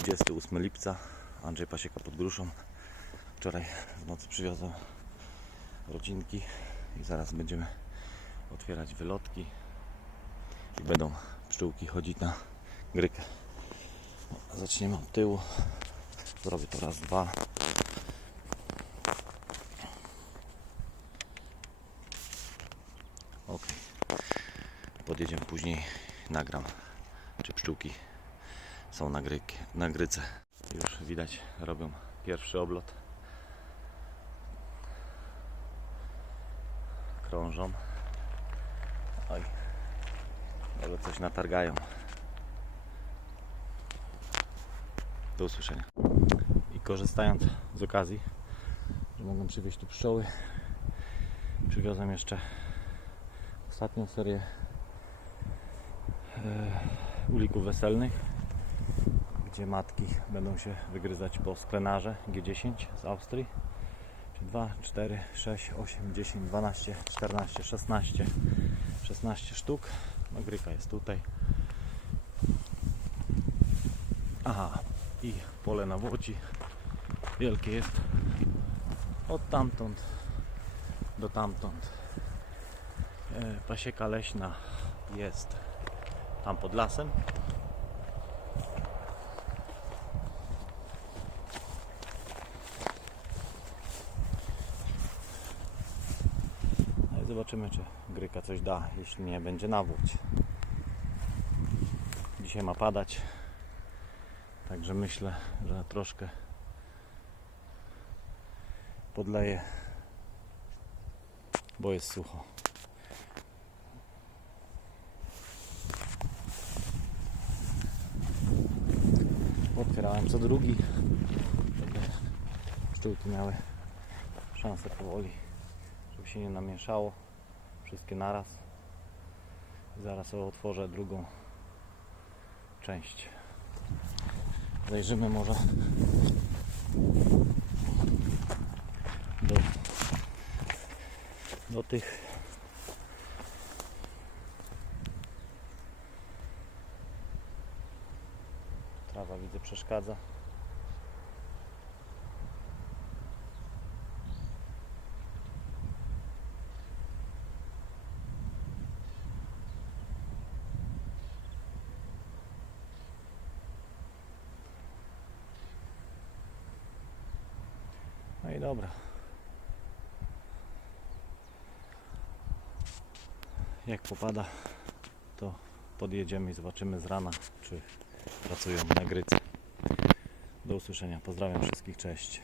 28 lipca, Andrzej Pasieka pod Gruszą. Wczoraj w nocy przywiozłem rodzinki i zaraz będziemy otwierać wylotki i będą pszczółki chodzić na grykę. No, Zaczniemy od tyłu. Zrobię to raz, dwa. Ok. Podjedziemy później, nagram, czy pszczółki są na, gryk, na gryce. Już widać, robią pierwszy oblot. Krążą. Oj, ale coś natargają. Do usłyszenia. I korzystając z okazji, że mogą przywieźć tu pszczoły, przywiozłem jeszcze ostatnią serię e, ulików weselnych, gdzie matki będą się wygryzać po sklenarze G10 z Austrii. Czy 2, 4, 6, 8, 10, 12, 14, 16, 16 sztuk. No gryka jest tutaj. Aha, i pole na Łodzi wielkie jest od tamtąd do tamtąd. E, Pasieka leśna jest tam pod lasem. Zobaczymy, czy gryka coś da, jeśli nie będzie nawódź. Dzisiaj ma padać, także myślę, że troszkę podleję, bo jest sucho. Otwierałem co drugi, żeby pszczółki miały szansę powoli, się nie namieszało wszystkie naraz. Zaraz otworzę drugą część. Zajrzymy może do, do tych trawa widzę przeszkadza no i dobra. Jak popada to podjedziemy i zobaczymy z rana czy pracują na gryce do usłyszenia. Pozdrawiam wszystkich. Cześć